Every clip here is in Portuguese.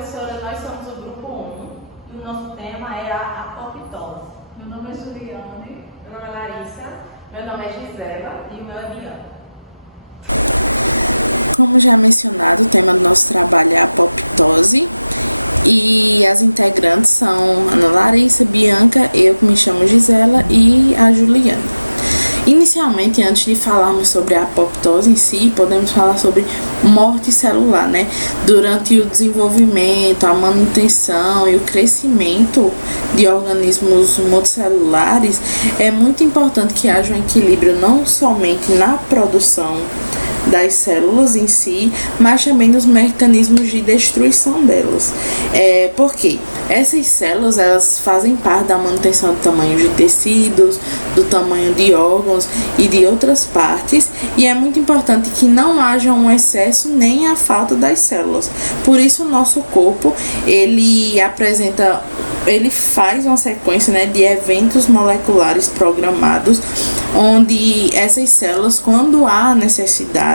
professora, nós somos o grupo 1 e o nosso tema é a apoptose. Meu nome é Juliane. Meu nome é Larissa. Meu nome é Gisela e o meu é Bianca. Como já mencionado, o tema do nosso trabalho é a apoptose e as integrantes são Ana Larissa, Bianca, eu que me chamo Gisela e a Juliane. Inicialmente, antes de falarmos sobre a apoptose em si, podemos falar sobre morte celular, né? Durante o desenvolvimento, a manutenção e o crescimento de organismos multicelulares, é muito importante que haja um equilíbrio não somente na produção das células em si, mas também nos mecanismos de destruição delas. Porque essas células, elas fazem parte da manutenção do tamanho de tecidos, do tamanho de órgãos e de outras partes, e é muito importante que não haja um excesso nem a falta das células. Por isso o nosso corpo, ele faz uma sequência, né, de eventos moleculares programados, onde essas células, quando há necessidade,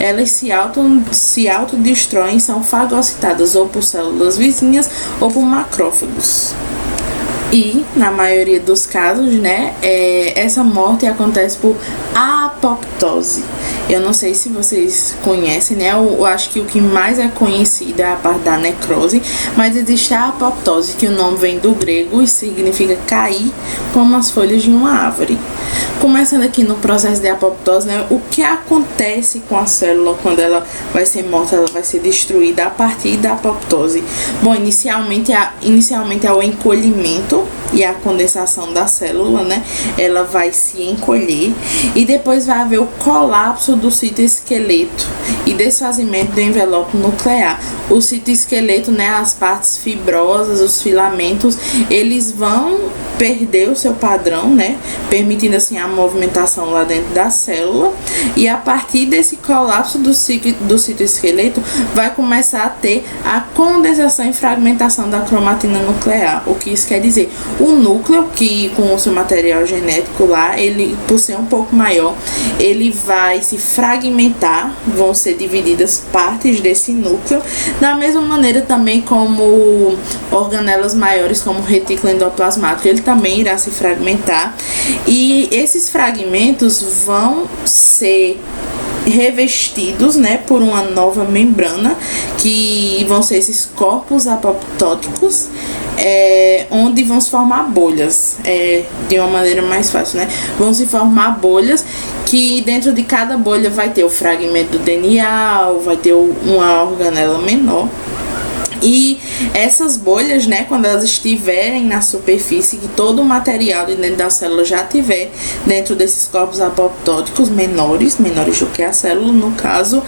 elas se autodestroem, são fagocitadas ou por células vizinhas ou por macrófagos. E, na maioria dos casos, né, essa morte acontece por apoptose. Eu não sei se vocês conhecem, né, eu acho que o que mais é conhecido é a parte da necrose, mas existe a apoptose, que o nome vem do grego e significa cair como as folhas de uma árvore. Começando aqui no processo de apoptose, né, o que acontece com a célula quando ela vai ser morta, ela vai ser destruída a partir da apoptose? Bom, inicialmente é o encolhimento e a condensação da célula, né? Ela vai se encolher e depois vai haver o colapso do citoesqueleto e desfazimento do envelope nuclear. O citoesqueleto, né, as partes fibrosas, os filamentos, eles vão perder o seu padrão, né, permitindo assim a movimentação lá dentro da célula, e a partir desse colapso do citoesqueleto vai começar a ter a condensação e fragmentação da cromatina nuclear. O que isso quer dizer? O núcleo, que com o seu material genético lá, ele, por ser um pouco maior, ele vai se fragmentar, vão ser divididas partes desse núcleo, da mesma maneira também como organelas maiores, como o retículo endoplasmático, ele também irá se fragmentar, e esses fragmentos vão ser revestidos, né, por uma nova membrana, que vão ser esses corpos apoptóticos, onde vão se formar bolhas, de uma maneira mais fácil, né, vão se formar bolhas, que dentro de cada bolha vai ter o fragmento do DNA, vai ter uma organela menor. E essas bolhas, né, quando elas estiverem na superfície, que todo o material de dentro da célula já estiver dentro desses corpos apoptóticos menores do que a célula, no caso,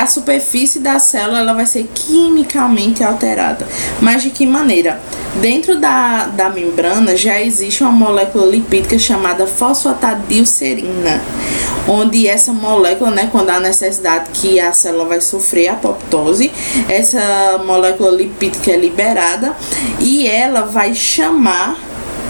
a superfície da célula ela vai ser quimicamente alterada. Mas de que maneira? Dentro da membrana já existe uma molécula lipídica chamada fosfatidilcerina, onde essa molécula, né, quando há necessidade que a célula vai sofrer apoptose, essa molécula lipídica é liberada e ela vai chamar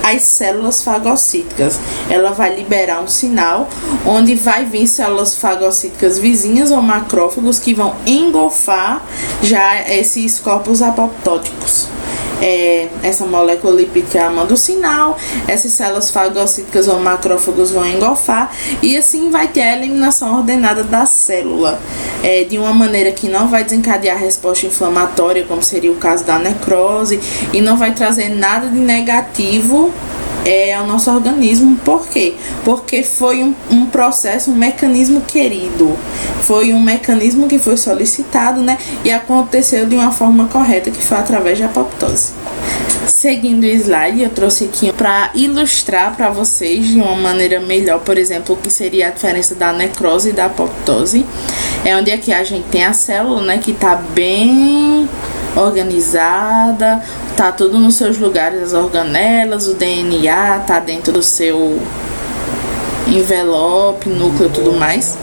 as células fagocíticas. Ela vai liberar um sinal onde vai vir células fagocíticas vizinhas ou macrófagos que vão engolfar já esses corpos apoptóticos. Essa molécula lipídica manda o sinal, essas células fagocíticas ou macrófagos vão engolfar e assim vai ter a eliminação ordenada da célula, de uma maneira que não vai desencadear resposta inflamatória, como seria o caso da necrose, e não vai trazer nada de negativo ao nosso organismo. Por quê? Porque foi um processo, um mecanismo querido, foi um mecanismo que foi solicitado, né, e aconteceu de uma forma correta, que foi através da apoptose. Seguindo o slide, eu trouxe aqui para ilustrar para vocês de uma maneira melhor, por exemplo, o que seria a diferença da necrose e da apoptose. Onde aqui a gente tem a célula, né, que está bem organizada, tá tudo nos seus lugares, as organelas, o DNA tá dentro do seu envelope, núcleo e tudo mais.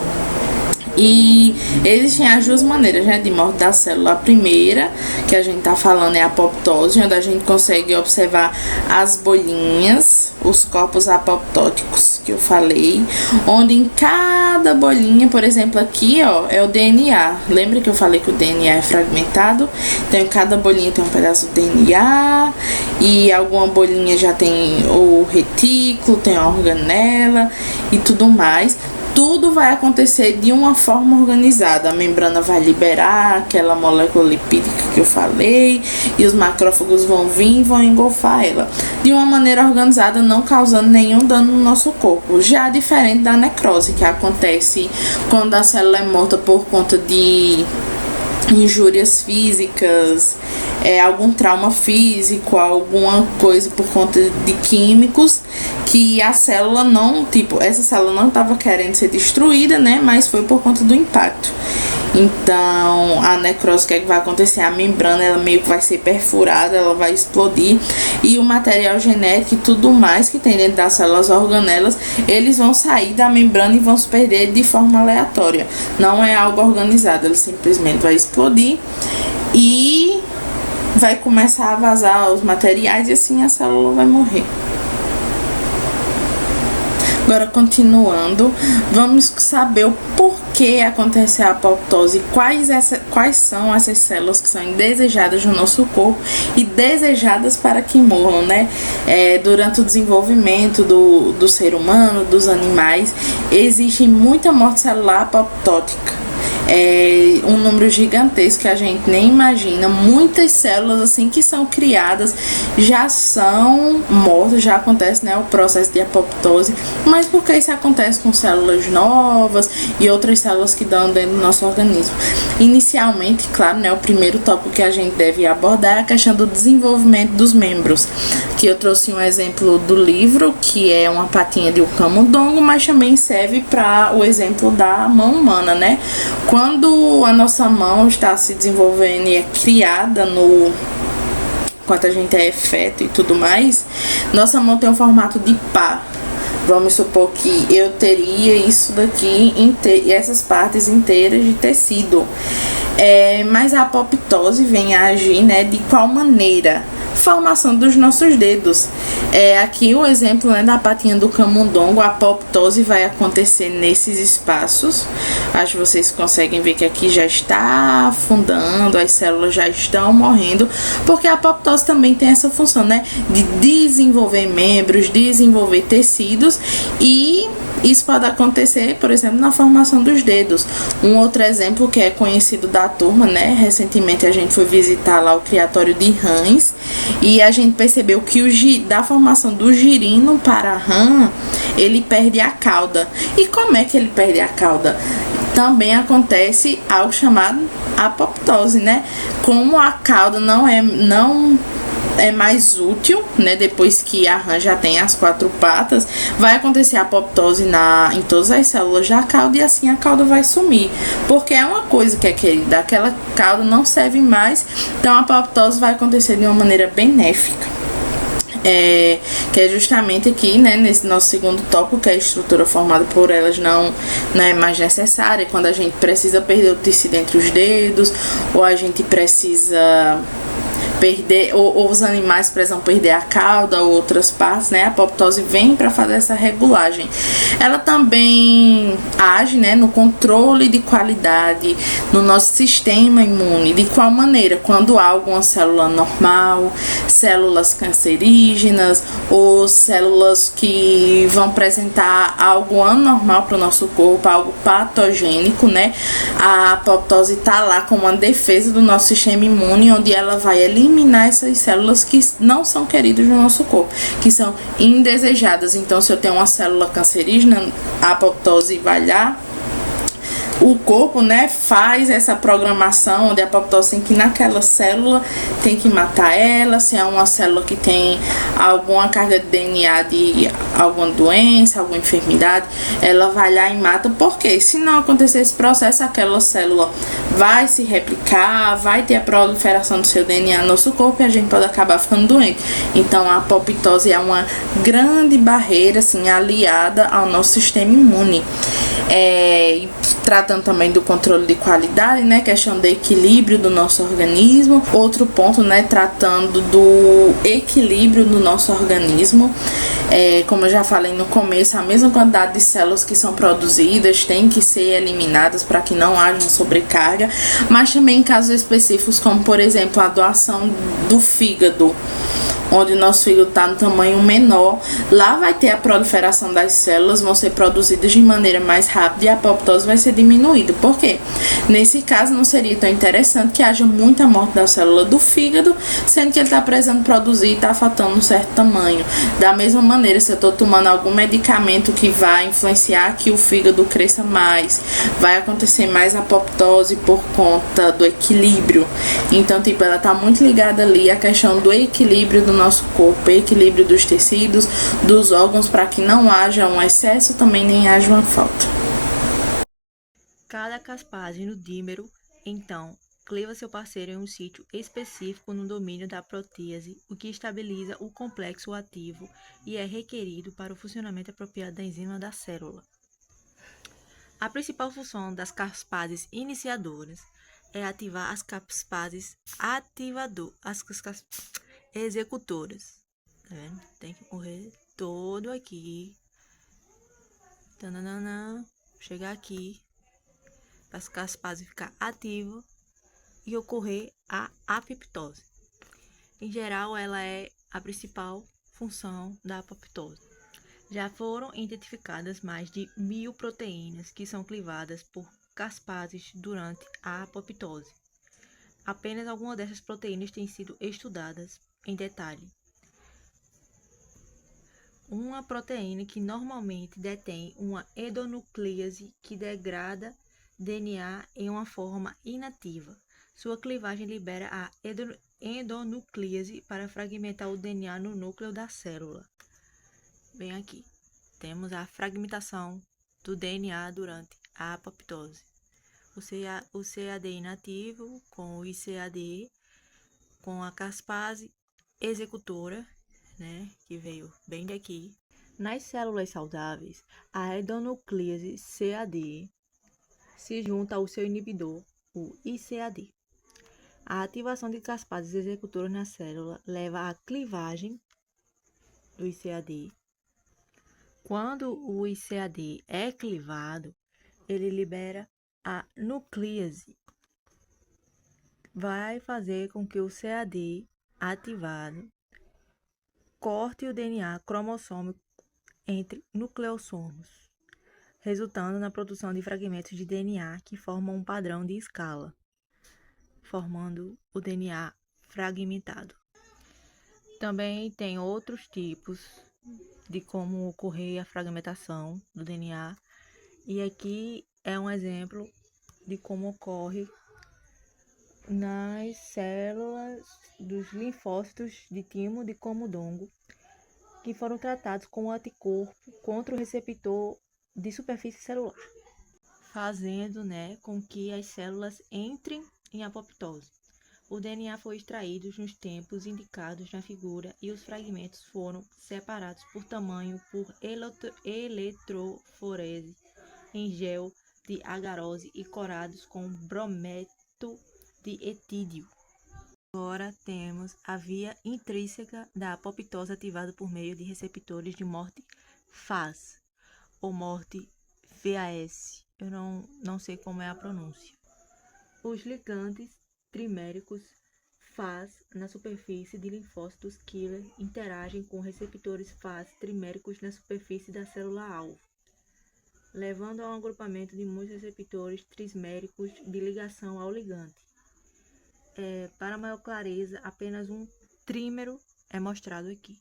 E existem as duas maneiras, né, de morte da célula. A primeira, que a gente tá falando, é a apoptose, onde a gente consegue observar as bolinhas, os corpos apoptóticos que eu falei, onde em cada bolinha, por exemplo, aqui, ó, é o DNA. Lembra que eu falei que o DNA é fragmentado? Então, em cada bolinha tem um pedaço do DNA, e alguma bolinha já tem o retículo, tem a organela e tudo mais. Tudo vai acontecer de uma forma organizada. A membrana vai liberar aquela molécula lipídica que eu falei, e os macrófagos vão vir e vão engolfar ela de uma maneira organizada, não causando nenhum dano no nosso corpo. Já diferente da necrose, que acontece quando a célula é morta por conta de injúrias físicas, algum trauma físico, alguma coisa por conta de químicos, que a célula não, essa célula não estava querendo ser destruída, né, mas foi por conta do impacto. Então, a necrose, o que é que vai acontecer? A membrana, ela meio que vai ser perfurada, ela vai explodir, e o material genético e tudo mais que tem dentro das células organelas, eles vão sair da membrana e vão se perder de forma aleatória. Não é algo organizado, ele simplesmente vai explodir e vai começar a vazar os materiais, e assim a célula vai morrer. Agora, continuando, vamos saber o porquê acontece a apoptose, quais são essas células que são indesejadas no nosso corpo e desejadas para que morram, né? Durante o desenvolvimento do ser humano, dos animais, existe muita morte celular apoptótica. Um número gigantesco que a gente nem imagina. Muitas células assim que são criadas já são mortas, já acontece, né, o processo de apoptose. Mas por que isso acontece com células novas e outras células que dão dentro do nosso organismo? Inicialmente, claro, né, o primeiro tópico que a gente deve abordar é a questão do desenvolvimento dos membros, que eu trouxe um exemplo do livro, que é uma patinha de um camundongo, mas também serve para o exemplo da mão humana, né? Quando a nossa mão está se desenvolvendo e é criada enquanto a gente é feto e tudo mais, nossa mão tem um formato de pá. Vamos supor que eu teria isso daqui, essas partes inteiras de tecido. Mas a apoptose vem a agir, né, de qual maneira? Formação dos nossos dedos. Aqui o exemplo, né, da patinha do camundongo. A apoptose vai acontecer nesses espaços. Acho que vocês conseguem ver que aqui já está afundando, as células já estão morrendo, porque a apoptose também tem essa função, né, de desenvolver membros, desenvolver tecidos, e isso pode acontecer, por exemplo, na formação dos dedos. Um outro exemplo que é conhecido da turma, né? Recentemente a gente foi visitar lá o criatório de rãs, e a gente percebeu que da formação do girino para a rã, ele perde a cauda. E como é que ele perde a cauda? Também acontece algo chamado apoptose, né? Como a cauda não é mais útil, né? Depois que a rã já tem as 4 patas, vai acontecer a apoptose em todas as células da cauda, e assim a cauda vai sumir, porque é uma coisa que é querida, aquela cauda não serve mais. Então a apoptose vai acontecer de uma maneira benéfica. Que é justamente aqui, né, nesse nosso segundo tópico, que é a estrutura formada por elas não é mais necessária, quando a gente precisa perder o tecido entre os dedos, ou a gente precisa perder, ou os animais precisam perder a cauda ou outras partes, né? A apoptose vem para fazer essa regulagem. Ela também age, né, no controle de qualidade no nosso sistema imune. De qual maneira? Quando há alguma célula normal, células cancerígenas ou células que vão apresentar algo anormal para o nosso corpo, algo patogênico, né? A apoptose está lá como uma defesa do nosso sistema imune, onde ela vai eliminar essas células que não são queridas no nosso corpo, que são indesejadas. Então, se eu tenho uma célula cancerígena, a apoptose vai lá, o corpo, né, faz essa programação onde a apoptose tem que ir naquela célula, tem que matar ela. Se é uma célula que tem alguma carga de DNA de alguma doença, alguma enfermidade, ela vai lá e mata, porque se não acontecer esse processo, aquela célula vai se replicar, vai ter a proliferação do seu DNA no nosso corpo, e a gente pode acabar ficando doente. Então a apoptose é uma grande barreira, assim, aliada ao nosso sistema imune. tratando também do controle de qualidade, né, questão do equilíbrio do nosso organismo. Outro ponto, né, tratando do equilíbrio do nosso organismo. Como eu já falei no começo, a mesma quantidade de células que são produzidas tem que ser eliminadas para que não haja sobrecarga, mas também em casos específicos, como por exemplo a doação do fígado, onde o nosso fígado está no tamanho menor, lá vai ter a proliferação das células, vão ser produzidas de maneira mais rápida e a apoptose vai ser diminuída. Por quê? Nesse caso, não seria tão interessante que haja muita morte da célula do fígado, sendo que ele está precisando produzir e está faltando um certo tamanho. Da mesma maneira, se eu estou tomando algum medicamento que vai influenciar que o fígado cresça mais, vai acontecer mais apoptose por conta do equilíbrio. Então, ela está muito ligada ali à questão do equilíbrio do nosso corpo, equilíbrio dos tecidos, dos órgãos, para que não haja um excesso, também nem haja uma falta. Cada caspase no dímero, então, cliva seu parceiro em um sítio específico no domínio da protease, o que estabiliza o complexo ativo e é requerido para o funcionamento apropriado da enzima da célula. A principal função das caspases iniciadoras é ativar as caspases executoras. Tá vendo? Tem que correr todo aqui. Tananana, chegar aqui. Para as caspases ficar ativa e ocorrer a apoptose. Em geral, ela é a principal função da apoptose. Já foram identificadas mais de 1000 proteínas que são clivadas por caspases durante a apoptose. Apenas algumas dessas proteínas têm sido estudadas em detalhe. Uma proteína que normalmente detém uma endonuclease que degrada DNA em uma forma inativa. Sua clivagem libera a endonuclease para fragmentar o DNA no núcleo da célula. Bem aqui, temos a fragmentação do DNA durante a apoptose. O CAD inativo com o ICAD, com a caspase executora, né, que veio bem daqui. Nas células saudáveis, a endonuclease CAD se junta ao seu inibidor, o ICAD. A ativação de caspases executoras na célula leva à clivagem do ICAD. Quando o ICAD é clivado, ele libera a nuclease. Vai fazer com que o CAD ativado corte o DNA cromossômico entre nucleossomos, resultando na produção de fragmentos de DNA que formam um padrão de escala, formando o DNA fragmentado. Também tem outros tipos de como ocorrer a fragmentação do DNA, e aqui é um exemplo de como ocorre nas células dos linfócitos de timo de camundongo, que foram tratados com anticorpo contra o receptor de superfície celular, fazendo, com que as células entrem em apoptose. O DNA foi extraído nos tempos indicados na figura e os fragmentos foram separados por tamanho por eletroforese em gel de agarose e corados com brometo de etídio. Agora temos a via intrínseca da apoptose ativada por meio de receptores de morte FAS ou morte VAS. Eu não sei como é a pronúncia. Os ligandes triméricos FAS na superfície de linfócitos killer interagem com receptores FAS triméricos na superfície da célula-alvo, levando a um agrupamento de muitos receptores trisméricos de ligação ao ligante. Para maior clareza, apenas um trímero é mostrado aqui.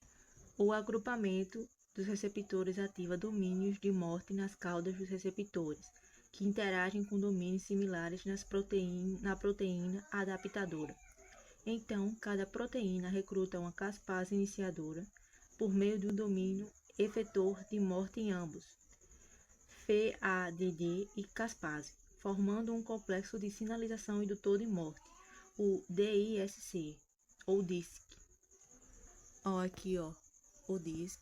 O agrupamento dos receptores ativa domínios de morte nas caudas dos receptores, que interagem com domínios similares na proteína adaptadora. Então, cada proteína recruta uma caspase iniciadora por meio de um domínio efetor de morte em ambos, FADD e caspase, formando um complexo de sinalização indutor de morte, o DISC, ou DISC. Aqui, o DISC.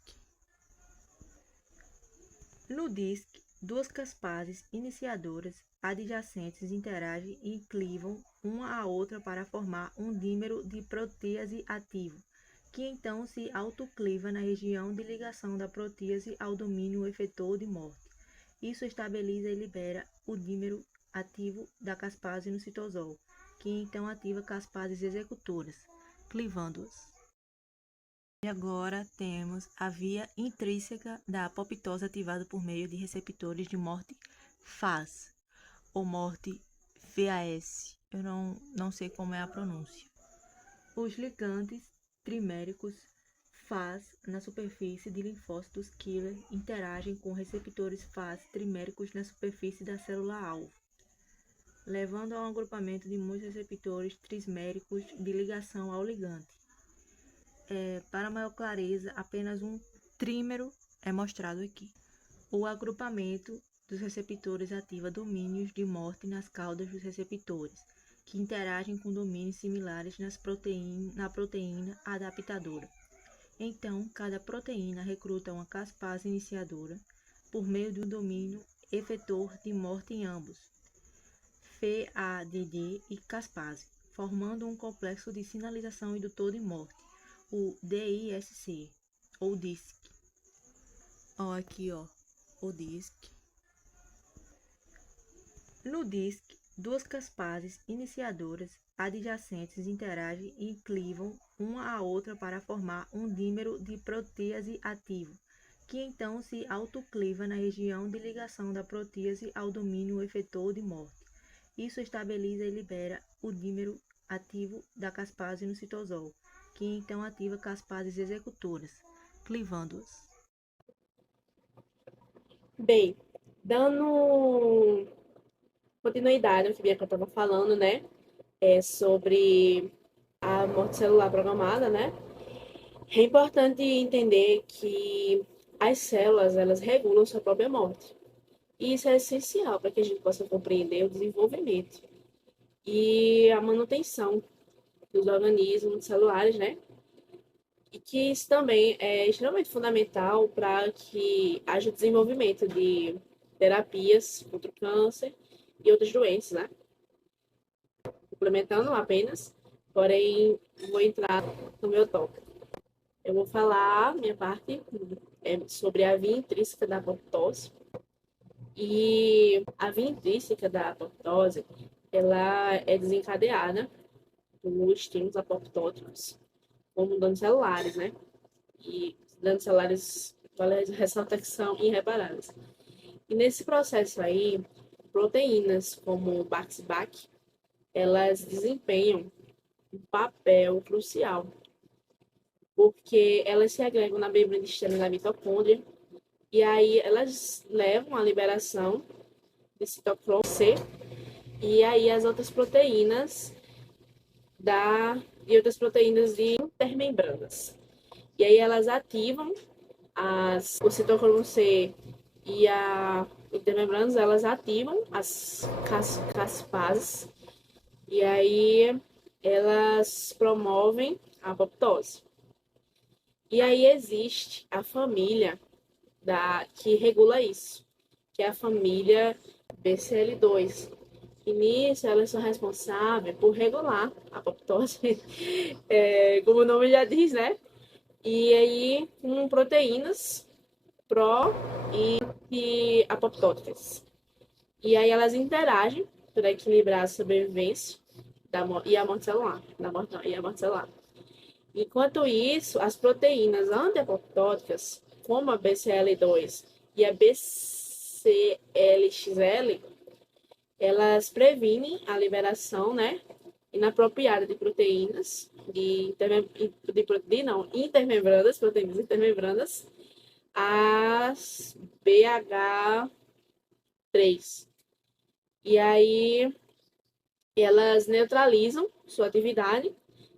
No DISC, duas caspases iniciadoras adjacentes interagem e clivam uma à outra para formar um dímero de protease ativo, que então se autocliva na região de ligação da protease ao domínio efetor de morte. Isso estabiliza e libera o dímero ativo da caspase no citosol, que então ativa caspases executoras, clivando-as. E agora temos a via intrínseca da apoptose ativada por meio de receptores de morte FAS, ou morte VAS, eu não sei como é a pronúncia. Os ligandes triméricos FAS na superfície de linfócitos killer interagem com receptores FAS triméricos na superfície da célula-alvo, levando a um agrupamento de muitos receptores trisméricos de ligação ao ligante. Para maior clareza, apenas um trímero é mostrado aqui. O agrupamento dos receptores ativa domínios de morte nas caudas dos receptores, que interagem com domínios similares na proteína adaptadora. Então, cada proteína recruta uma caspase iniciadora por meio de um domínio efetor de morte em ambos, FADD e caspase, formando um complexo de sinalização indutor de morte, o DISC, ou DISC. Aqui, o DISC. No DISC, duas caspases iniciadoras adjacentes interagem e clivam uma à outra para formar um dímero de protease ativo, que então se autocliva na região de ligação da protease ao domínio efetor de morte. Isso estabiliza e libera o dímero ativo da caspase no citosol, que então ativa caspases executoras, clivando-as. Bem, dando continuidade ao que Bianca estava falando, né? Sobre a morte celular programada, né? É importante entender que as células, elas regulam sua própria morte. E isso é essencial para que a gente possa compreender o desenvolvimento e a manutenção dos organismos celulares, né? E que isso também é extremamente fundamental para que haja o desenvolvimento de terapias contra o câncer e outras doenças, né? Complementando apenas, porém, vou entrar no meu tópico. Eu vou falar, minha parte, sobre a via intrínseca da apoptose. E a via intrínseca da apoptose, ela é desencadeada por estímulos apoptóticos, como danos celulares, né? E danos celulares, vale ressaltar que são irreparáveis. E nesse processo aí, proteínas como o Bax-Bak, elas desempenham um papel crucial, porque elas se agregam na membrana externa da mitocôndria, e aí elas levam à liberação de citocromo C, e aí as outras proteínas de intermembranas. E aí elas ativam o citocromo C e a intermembranas, elas ativam as caspases, e aí elas promovem a apoptose. E aí existe a família que regula isso, que é a família BCL2. E nisso elas são responsáveis por regular a apoptose, como o nome já diz, né? E aí com proteínas pró e apoptóticas. E aí elas interagem para equilibrar a sobrevivência e a morte celular. E a morte celular. Enquanto isso, as proteínas anti-apoptóticas, como a BCL2 e a BCLXL, elas previnem a liberação, né, inapropriada de proteínas intermembranas, proteínas intermembranas, as BH3. E aí elas neutralizam sua atividade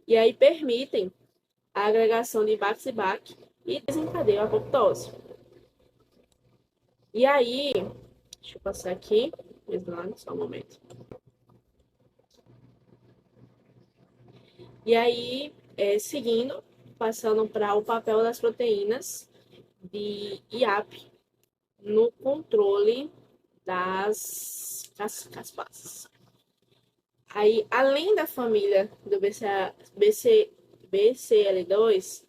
e aí permitem a agregação de Bax-Bak e desencadeiam a apoptose. E aí, deixa eu passar aqui, só um momento. E aí, seguindo, passando para o papel das proteínas de IAP no controle das caspasas. Aí, além da família do BCL2,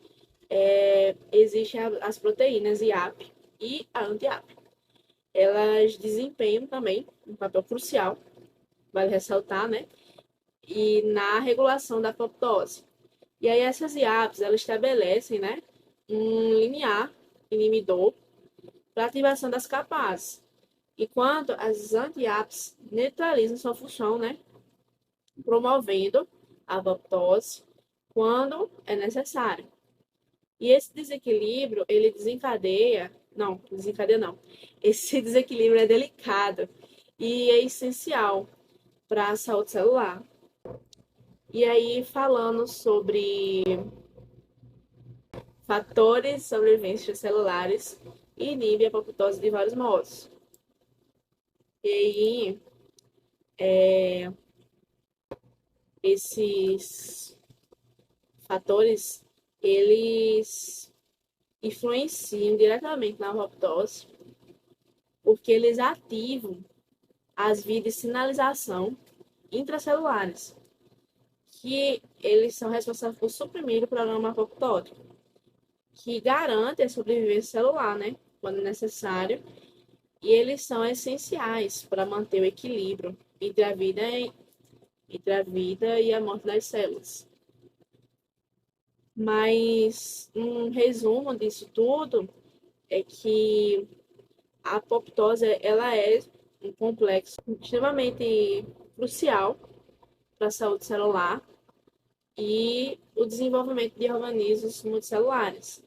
existem as proteínas IAP e a anti-AP. Elas desempenham também um papel crucial, vale ressaltar, né? E na regulação da apoptose. E aí essas IAPs, elas estabelecem, né, um limiar inibidor para ativação das capases, enquanto as anti-APs neutralizam sua função, né, promovendo a apoptose quando é necessário. E esse desequilíbrio, ele desencadeia não. Esse desequilíbrio é delicado e é essencial para a saúde celular. E aí, falando sobre fatores de sobrevivência celulares, inibe a apoptose de vários modos. E aí, esses fatores, eles influenciam diretamente na apoptose, porque eles ativam as vias de sinalização intracelulares, que eles são responsáveis por suprimir o programa apoptótico, que garante a sobrevivência celular, né, quando necessário, e eles são essenciais para manter o equilíbrio entre a vida e a morte das células. Mas um resumo disso tudo é que a apoptose ela é um complexo extremamente crucial para a saúde celular e o desenvolvimento de organismos multicelulares.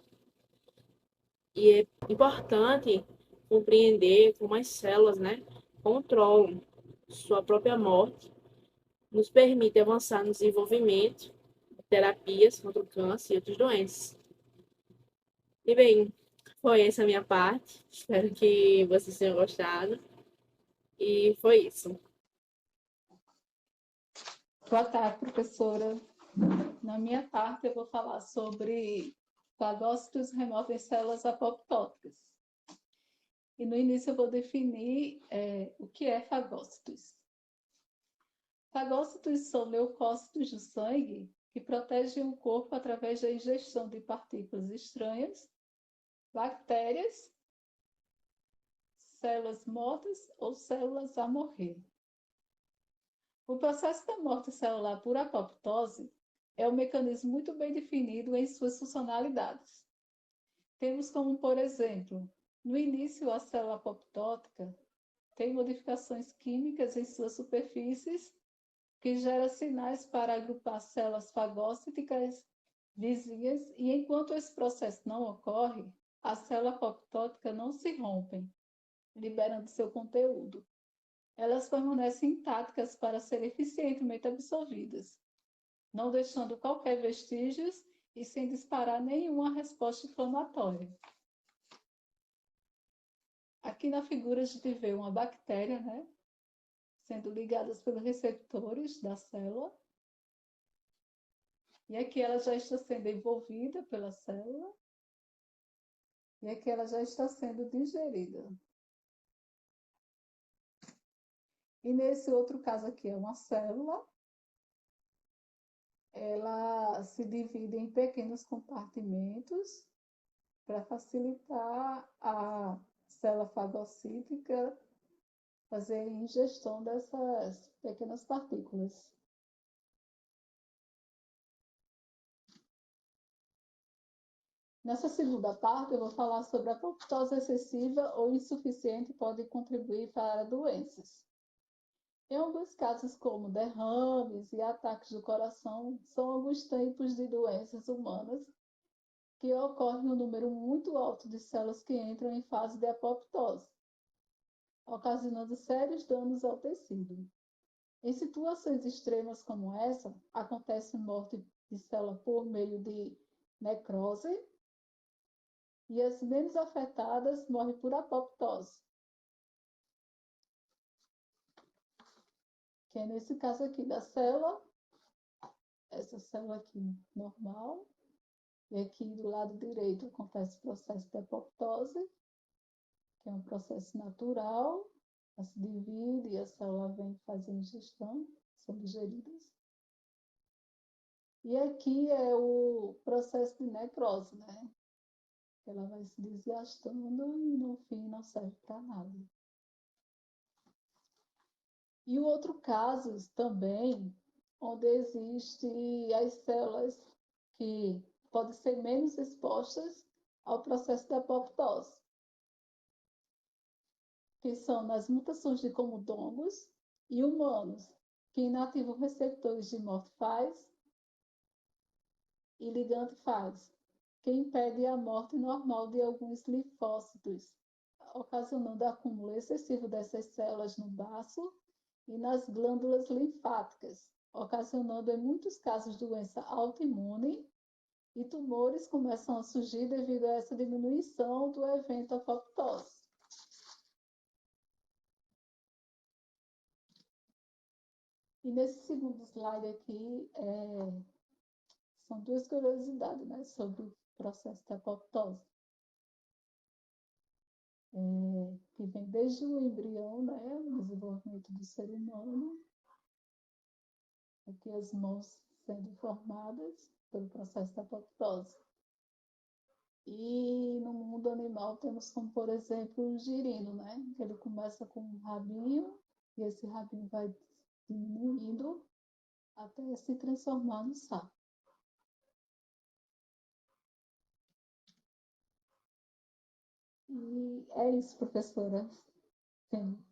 E é importante compreender como as células, né, controlam sua própria morte, nos permite avançar no desenvolvimento de terapias contra o câncer e outras doenças. E bem, foi essa a minha parte. Espero que vocês tenham gostado. E foi isso. Boa tarde, professora. Na minha parte, eu vou falar sobre fagócitos removem células apoptóticas. E no início eu vou definir o que é fagócitos. Fagócitos são leucócitos do sangue que protegem o corpo através da ingestão de partículas estranhas, bactérias, células mortas ou células a morrer. O processo da morte celular por apoptose é um mecanismo muito bem definido em suas funcionalidades. Temos como, por exemplo, no início a célula apoptótica tem modificações químicas em suas superfícies que geram sinais para agrupar células fagócitas vizinhas e enquanto esse processo não ocorre, a célula apoptótica não se rompem, liberando seu conteúdo. Elas permanecem intactas para serem eficientemente absorvidas, não deixando qualquer vestígios e sem disparar nenhuma resposta inflamatória. Aqui na figura a gente vê uma bactéria, né, sendo ligadas pelos receptores da célula. E aqui ela já está sendo envolvida pela célula. E aqui ela já está sendo digerida. E nesse outro caso aqui é uma célula. Ela se divide em pequenos compartimentos para facilitar a célula fagocítica fazer a ingestão dessas pequenas partículas. Nessa segunda parte, eu vou falar sobre a apoptose excessiva ou insuficiente pode contribuir para doenças. Em alguns casos, como derrames e ataques do coração, são alguns tipos de doenças humanas que ocorrem um número muito alto de células que entram em fase de apoptose, ocasionando sérios danos ao tecido. Em situações extremas como essa, acontece morte de célula por meio de necrose e as menos afetadas morrem por apoptose, que é nesse caso aqui da célula, essa célula aqui normal, e aqui do lado direito acontece o processo de apoptose, que é um processo natural, ela se divide e a célula vem fazendo gestão, são digeridas. E aqui é o processo de necrose, né? Ela vai se desgastando e no fim não serve para nada. E o outro caso também, onde existe as células que podem ser menos expostas ao processo da apoptose, que são nas mutações de camundongos e humanos, que inativam receptores de morte-faz e ligante-faz, que impede a morte normal de alguns linfócitos, ocasionando acúmulo excessivo dessas células no baço e nas glândulas linfáticas, ocasionando em muitos casos doença autoimune, e tumores começam a surgir devido a essa diminuição do evento apoptose. E nesse segundo slide aqui, são duas curiosidades, né, sobre o processo de apoptose. Que vem desde o embrião, né, o desenvolvimento do ser humano, aqui as mãos sendo formadas pelo processo da apoptose. E no mundo animal temos como, por exemplo, o girino, né, que ele começa com um rabinho, e esse rabinho vai diminuindo até se transformar no sapo. E é isso, professora. Sim.